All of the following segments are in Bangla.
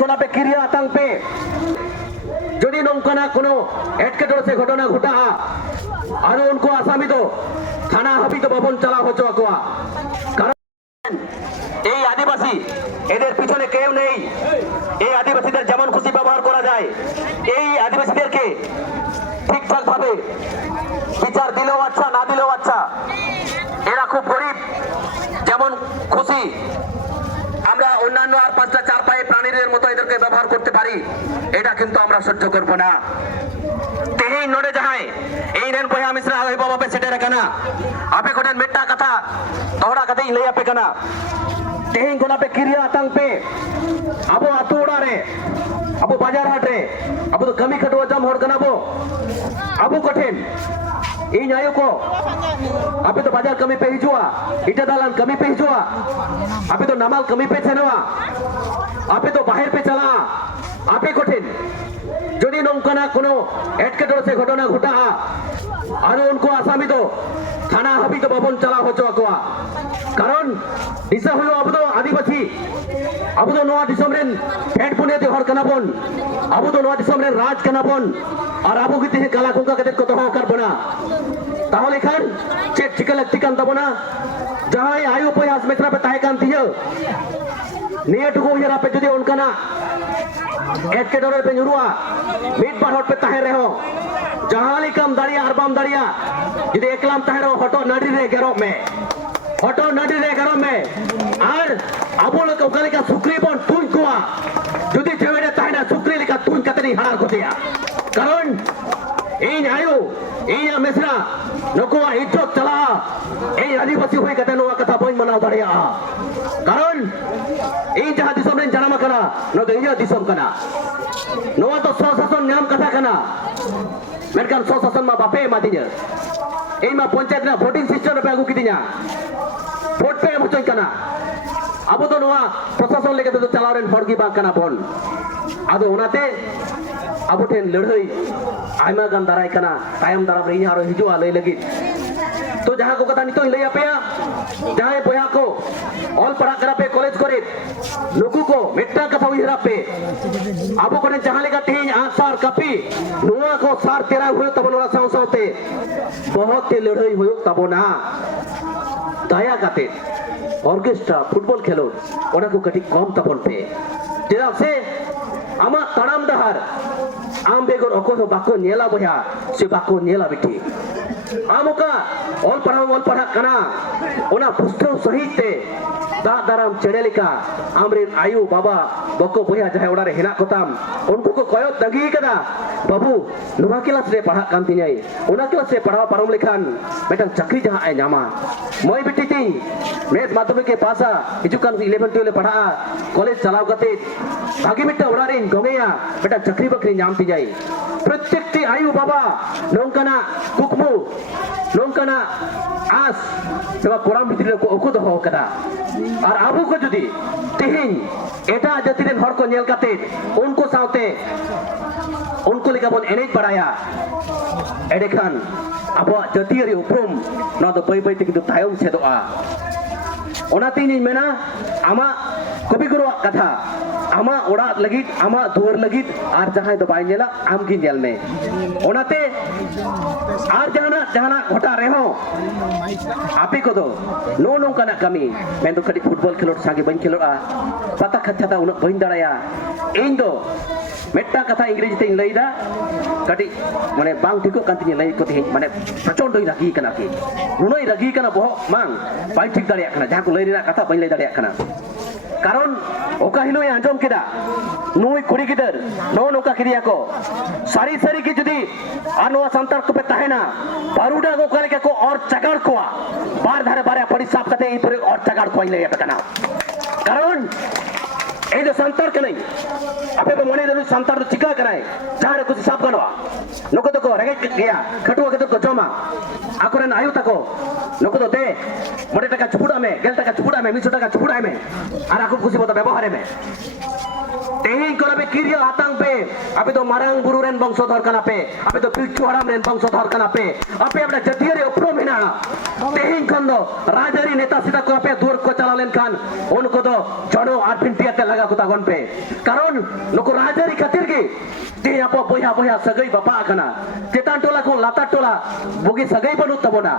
को पे क्रिया आतंक पे যদি নৌকানা কোনো এটকেটে ঘটনা ঘটা আর উनको আসামি তো থানা হাবিত ভবন চালা হচ্ছে আকোয়া কারণ এই আদিবাসী এদের পিছনে কেউ নেই এই আদিবাসীদের যেমন খুশি ব্যবহার করা যায় এই আদিবাসীদেরকে ঠিকঠাক ভাবে বিচার দিলেও আচ্ছা না দিলেও আচ্ছা এরা খুব গরিব যেমন খুশি আমরা অন্যান্য আর পাঁচটা চার পায়ে প্রাণীদের মতো এদেরকে ব্যবহার করতে পারি এটা কিন্তু আমরা সহ্য করব না তেহেই নড়ে যাহাই এই নেন বয়া মিশ্রা ওই বাবা পে সেটে রাখানা আপে কোটেন মিট্টা কথা তোহরা কাতে লই আপে কানা তেহেই গোনা पे क्रिया आतंक पे अबो अतोड़ा रे अबो बाजार हाट रे अबो तो कमी खटवा जम होड़ कना अबो कठिन इन आयो को अबे तो बाजार कमी पे हिजुआ इटा दालान कमी पे हिजुआ अबे तो नमाल कमी पे सेनवा अबे तो बाहर पे चला अबे कठिन যদি নৌকানা কোনো এটকেটে ঘটনা ঘটা আর উनको আসামি তো থানা হাবিত ভবন চালা হচ্ছে আকোয়া কারণ দিশা হলো আবু তো আদিবাসী আবু তো নোয়া দিশম রেন ফেট পুনেতে হর কানাবন আবু তো নোয়া দিশম রেন রাজ কানাবন আর আবু গিতে কালা কুঙ্কা কাদের কত হওয়া কারবো না তাহলে খান চেক চিকাল চিকান দেবো না যাহাই আয়ু পয়াস মেত্রা पे তাহে কান দিয়ে নিয়েটুকু ইয়ারা पे যদি উনকানা এটকেটে पे nyurua मिट बार हट पे ताहे रहो जहां लिकम दाड़िया अरबाम दाड़िया यदि एकलाम ताहे रहो हटो नडी रे गेरो में हटो नडी रे गेरो में और अबो लोग ओकाले का सुक्री बन तुन कोआ यदि जेवेडे ताहे ना सुक्री लिका तुन कतनी हाड़ा कोतिया कारण इन आयु इन मिश्रा नकोआ इज्जत चला এই আদিবাসী হয়ে কত নোয়া কথা বই মানাও দাঁড়িয়া কারণ এই যাহা দিশম রেন জানামা কানা নতো ইয়া দিশম কানা নোয়া তো স্বশাসন নিয়ম কথা কানা মেনকান স্বশাসন মা বাপে মাদিnya এই মা পঞ্চায়েত না ভোটিং সিস্টেম पे আগু কিদিnya ভোট पे মুচই কানা আবো তো নোয়া প্রশাসন লেগে তো চালাও রেন ফরগি বা কানা বন আদো ওনাতে আবো ঠেন লড়াই আইমা গান দাঁড়াই কানা তায়াম দাঁড়াব রে আরো হিজুয়া লই লাগি तो जहां को कथा नितो लई आपेया जहां बोया को ऑल पढ़ा करा पे कॉलेज करे नुकु को मिट्टा कथा उहिरा पे आबो कोने जहां लेगा तेज आसार कपी नुआ को सार तेरा हुए तब नोरा साउ साउते बहुत ते लड़ाई हुए तब ना दया काते ऑर्केस्ट्रा फुटबॉल खेलो ओना को कटी कम तपन पे तेरा से आमा तड़ाम दहार आम बेगोर अको बाको नेला बोया से बाको नेला बिटी आमुका ऑल पढ़ा कना ओना पुस्तक सहित ते दा दाराम चेडेलिका आमरे आयु बाबा बको बोया जहां ओडा रे हेना कोताम उनको को कयो दगी कदा बाबू नोवा क्लास रे पढ़ा कान तिनाई ओना क्लास रे पढ़ा पारम लेखान बेटन चक्री जहां आय नामा मोय बिटी ती मेस माध्यमिक के पासा हिजुकान 11 12 पढ़ा कॉलेज चलाव गते भागी बेटा ओडा रे गंगेया बेटा चक्री बकरी नाम ती जाई प्रत्येकटी आयु बाबा नोंकाना कुकमु नोंकाना आस सेवा कोराम भितरे को ओको दो कदा और आबू को जुदी तेहिन एटा जाति रेन हर को नेल काते उनको सावते उनको लेका बन एनेज पड़ाया एडेखान अब जातियारि उपरुम ना तो बाय बाय ते किंतु तायम सेदोआ ओनाते नि मेना आमा कवि गुरु कथा आमा ओड़ा लगित आमा दुवर लगित आर जहां तो बाय नेला आम की नेल में ओनाते आर जहाना घटा रेहो आपे को दो नो नो कना कमी मैं तो कटी फुटबॉल खेलोट सागे बन खेलोआ पता खच्छाता उन बन दाड़ाया इन दो मेट्टा कथा इंग्रेजी ते लईदा कटी माने बांग ठिको कांतिनि लई को ते माने प्रचंड रगी कना की रुनोई रगी कना बहो मांग बाय ठीक दाड़िया कना जहां को लई रिना कथा बन लई दाड़िया कना कारण ओका हिलो आंजम केदा नुई कुड़ी गिदर नो नोका किरिया को सारी सारी की जुदी आर नोआ संतार को पे ताहेना बारूडा को करे के को और चगाड़ कोआ बार धारे बारे पड़ी साफ कते ई पर और चगाड़ कोई ले कना कारण ए जो संतार के नहीं अपे पे मने दनु संतार तो चिका कराए जहां कुछ साफ करवा नको तो को रगे गया खटुआ के तो जमा आकुरन आयु तको नको तो दे मोटे टका चुपुड़ा में गेल टका चुपुड़ा में 200 टका चुपुड़ा में आर आकु खुशी बता व्यवहार में तेही करबे kiria hatang pe ape to marang buru ren bangsadhar kana pe ape to pilchu haram ren bangsadhar kana pe ape apna jatiya re upro mena tehin khando rajari neta sita ko ape dur ko chalalen khan unko do jodo ar pintiate laga ko tagon pe karon nuku rajari khatir ki tehin apo boya boya sagai bapa kana chetan tola ko latar tola bogi sagai banut tabona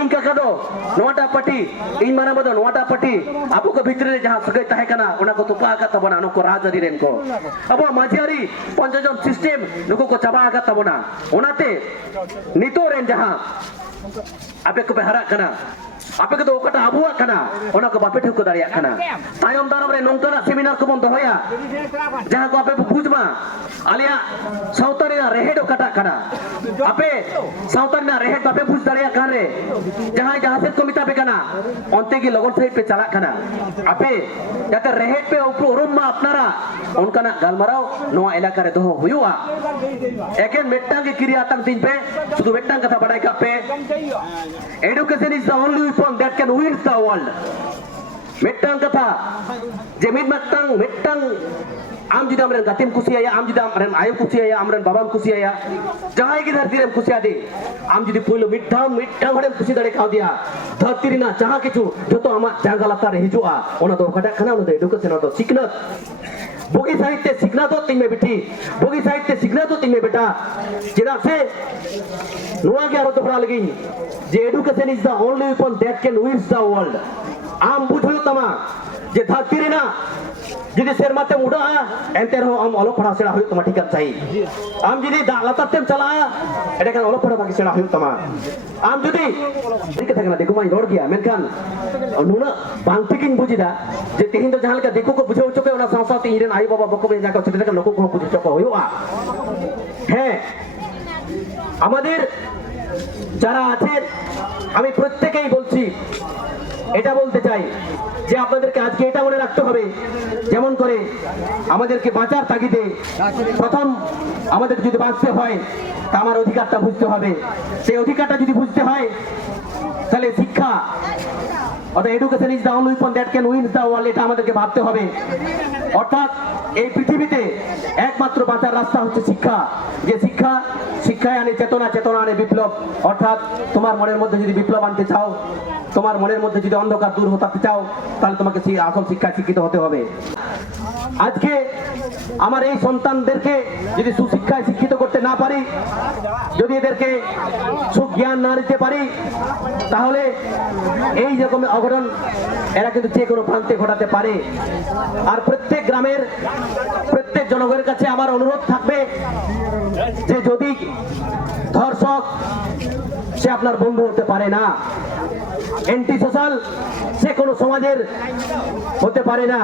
inka kado nota pati in mana bodo nota pati apu ko bhitre jaha sagai tahe kana ona ko tupa ka tabona nuku rajari ren ko abo majari 50 jon system nuku ko chaba ka tabona onate nito ren jaha ape ko behara kana ape ko okata abuwa kana ona ko bape thuk ko dariya kana tayom daram re nongkana seminar ko bon dohoya jaha ko ape bujma alia sautari na rehedo kata kana ape sautari na rehed bape buj dariya kare jaha jaha se ko mita pe kana onte ki logon side pe chala kana ape jate rehed pe urum ma apnara onkana galmarao noa elaka re doho huyua eken mettang ki kiri atang tin pe sudu mettang katha badai ka pe education is the only weapon that can win the world mettang katha je mettang am judi amren gatim kusiaya am judi amren ayu kusiaya amren babam kusiaya jahai ki dharti rem kusiya de am judi poilo middham hore kusi dare khau dia dharti rina jaha kichu joto ama janga latar hijua ona do kata khana ona education do siknat bogi sahitya sikna to tingme biti bogi sahitya sikna to tingme beta jeda se noa ke aroto pura lagi je education is the only weapon that can win the world am bujhoyo tama je dharti rina যদি সেরমাতে উড়া এন্তে রহ আম অলো পড়া সেরা হই তোমা ঠিক আছে আম যদি লাতাতেম চালা এটা কেন অলো পড়া বাকি সেরা হই তোমা আম যদি ঠিক থাকে না দেখো মাই রড গিয়া মেনখান নুনা বাংতিকিন বুঝিদা যে তেহিন তো জাহালকা দেখো কো বুঝাও চপে ওনা সংসাতে ইরেন আই বাবা বকবে জায়গা ছোট ছোট লোক কো বুঝি চপে হইওয়া হ্যাঁ আমাদের যারা আছেন আমি প্রত্যেককেই বলছি এটা বলতে চাই যে আপনাদেরকে আজকে এটা মনে রাখতে হবে যেমন করে আমাদেরকে বাঁচার তাগিদে প্রথম আমাদের যদি বাঁচতে হয় তা আমার অধিকারটা বুঝতে হবে সেই অধিকারটা যদি বুঝতে হয় তাহলে শিক্ষা অর্থাৎ education is the only weapon that can win the world এটা আমাদেরকে ভাবতে হবে অর্থাৎ এই পৃথিবীতে একমাত্র বাঁচার রাস্তা হচ্ছে শিক্ষা যে শিক্ষায় আনে চেতনা আনে বিপ্লব অর্থাৎ তোমার মনের মধ্যে যদি বিপ্লব আনতে চাও তোমার মনের মধ্যে যদি অন্ধকার দূর হতে চাও তাহলে তোমাকে আসল শিক্ষায় শিক্ষিত হতে হবে আজকে আমার এই সন্তানদেরকে যদি সুশিক্ষায় শিক্ষিত করতে না পারি যদি এদেরকে সুজ্ঞান না দিতে পারি তাহলে এই রকম অঘটন এরা কিন্তু যে কোনো প্রান্তে ঘটাতে পারে আর প্রত্যেক গ্রামের প্রত্যেক জনগণের কাছে আমার অনুরোধ থাকবে যে যদি ধর্ষক সে আপনার বন্ধু হতে পারে না এন্টি সোশ্যাল সে কোনো সমাজের হতে পারে না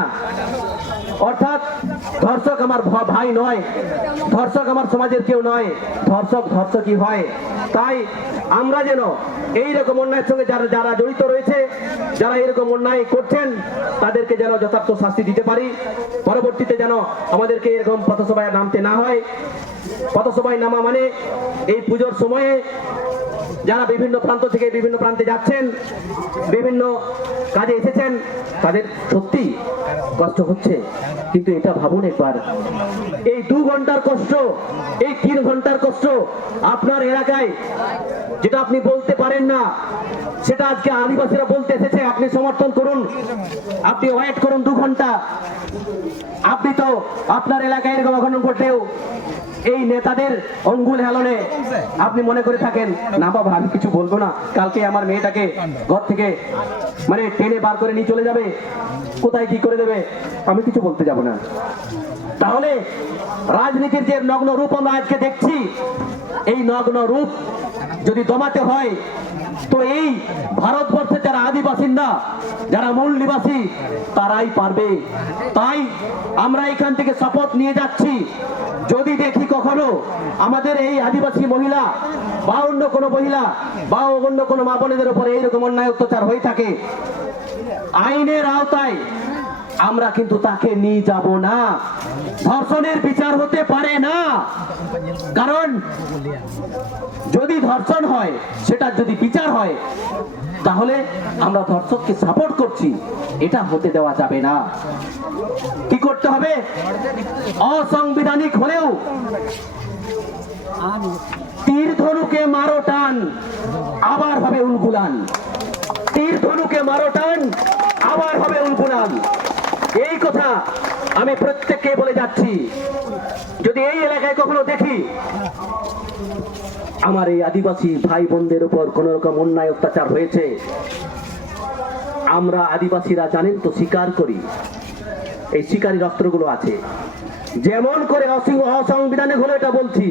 অর্থাৎ ধর্ষক আমার ভাই নয় ধর্ষক আমার সমাজের কেউ নয় ধর্ষকই হয় তাই আমরা যেন এই রকম অন্যায়ের সঙ্গে যারা জড়িত রয়েছে যারা এরকম অন্যায় করছেন তাদেরকে যেন যথার্থ শাস্তি দিতে পারি পরবর্তীতে যেন আমাদেরকে এরকম পথসভায় নামতে না হয় পথসভায় নামা মানে এই পুজোর সময়ে যারা বিভিন্ন প্রান্ত থেকে বিভিন্ন প্রান্তে যাচ্ছেন বিভিন্ন কাজে এসেছেন তাদের সত্যি কষ্ট হচ্ছে কিন্তু এটা ভাবুন একবার এই 2 ঘন্টার কষ্ট এই 3 ঘন্টার কষ্ট আপনার এলাকায় যেটা আপনি বলতে পারেন না সেটা আজকে আদিবাসীরা বলতে এসেছে আপনি সমর্থন করুন আপনি ওয়েট করুন 2 ঘন্টা আপনি তো আপনার এলাকায় এরকম অঘটন ঘটলেও এই নেতাদের অঙ্গুল হেলনে আপনি মনে করে থাকেন না বাবা আমি কিছু বলবো না কালকে আমার মেয়েটাকে ঘর থেকে মানে টেনে বার করে নিয়ে চলে যাবে কোথায় কি করে দেবে আমি কিছু বলতে যাব না তাহলে রাজনীতির যে নগ্ন রূপ আমরা আজকে দেখছি এই নগ্ন রূপ যদি দমাতে হয় তো এই ভারতবর্ষের যারা আদিবাসিন্দা যারা মূল নিবাসী তারাই পারবে তাই আমরা এখান থেকে শপথ নিয়ে যাচ্ছি যদি দেখি কখনো আমাদের এই আদিবাসী মহিলা বা অন্য কোনো মহিলা বা অন্য কোনো মা বোনেদের উপরে এইরকম অন্যায় অত্যাচার হয়ে থাকে আইনের আওতায় আমরা কিন্তু তাকে নিয়ে যাব না। ধর্ষণের বিচার হতে পারে না, কারণ যদি ধর্ষণ হয়, সেটা যদি বিচার হয়, তাহলে আমরা ধর্ষককে সাপোর্ট করছি, এটা হতে দেওয়া যাবে না। কি করতে হবে? অসাংবিধানিক হলেও তীর ধনুকে মারো টান, আবার হবে উলগুলান। তীর ধনুকে মারো টান, আবার হবে উলগুলান। এই কথা আমি প্রত্যেককে বলে যাচ্ছি। যদি এই এলাকায় কখনো দেখি আমার এই আদিবাসী ভাই বোনদের উপর কোন রকম অন্যায় অত্যাচার হয়েছে, আমরা আদিবাসীরা জানেন তো শিকার করি, এই শিকারীর অস্ত্রগুলো আছে। যেমন করে অসাংবিধানিক হলে এটা বলছি,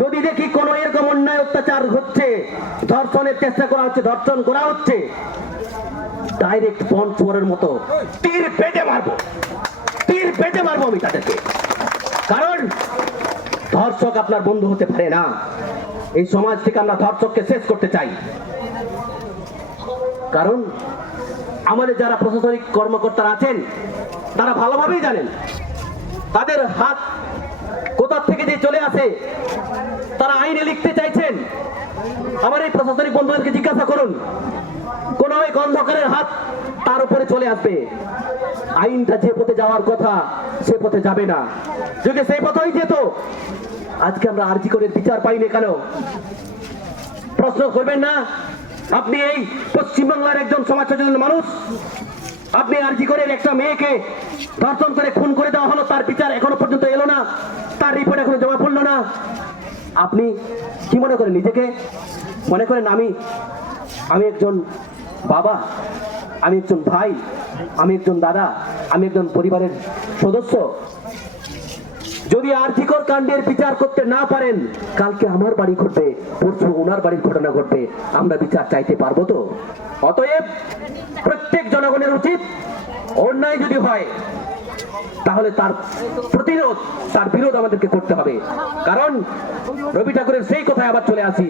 যদি দেখি কোন এরকম অন্যায় অত্যাচার হচ্ছে, ধর্ষণের চেষ্টা করা হচ্ছে, ধর্ষণ করা হচ্ছে, ডাইরেক্ট পঞ্চরের মতো তীর পেটে মারবো, তীর পেটে মারবো আমি তাদেরকে। কারণ ধর্ষক আপনার বন্ধু হতে পারে না। এই সমাজ থেকে আমরা ধর্ষককে শেষ করতে চাই। কারণ আমাদের যারা প্রশাসনিক কর্মকর্তারা আছেন, তারা ভালোভাবেই জানেন তাদের হাত কোথা থেকে যে চলে আসে। তারা আইনে লিখতে চাইছেন, আমার এই প্রশাসনিক বন্ধুদেরকে জিজ্ঞাসা করুন, কোন এক অন্ধকারের হাত তার উপরে চলে আসবে। আইনটা যে পথে যাওয়ার কথা সে পথে যাবে না। যদি সেই পথেই যেত, আজকে আমরা আরজি করে বিচার পাইনি কেন? প্রশ্ন করবেন না? আপনি এই পশ্চিমবাংলার একজন সমাজ সচেতন মানুষ, আপনি আরজি করে একটা মেয়েকে ধর্ষণ করে খুন করে দেওয়া হলো, তার বিচার এখনো পর্যন্ত এলো না, তার রিপোর্ট এখনো জমা পড়লো না। আপনি কি মনে করেন নিজেকে? মনে করেন আমি একজন বাবা, আমি একজন ভাই, আমি একজন দাদা, আমি একজন পরিবারের সদস্য। যদি আরজিকর কাণ্ডের বিচার করতে না পারেন, কালকে আমার বাড়ি ঘটবে, পরশু ওনার বাড়ির ঘটনা ঘটবে, আমরা বিচার চাইতে পারবো তো? অতএব প্রত্যেক জনগণের উচিত, অন্যায় যদি হয় তাহলে তার প্রতিরোধ, তার বিরোধ আমাদেরকে করতে হবে। কারণ রবি ঠাকুরের সেই কথায় আবার চলে আসি,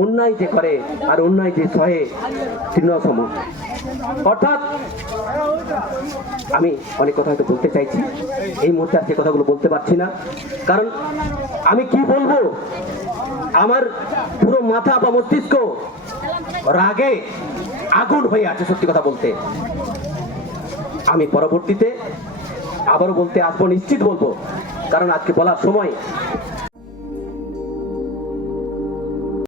অন্যায় যে করে আর অন্যায় যে সহে তৃণসম। অর্থাৎ আমি অনেক কথা হয়তো বলতে চাইছি, এই মুহূর্তে আর সে কথাগুলো বলতে পারছি না। কারণ আমি কি বলবো, আমার পুরো মাথা বা মস্তিষ্ক রাগে আগুন হয়ে আছে। সত্যি কথা বলতে আমি পরবর্তীতে আবারও বলতে আসবো, নিশ্চিত বলবো, কারণ আজকে বলার সময়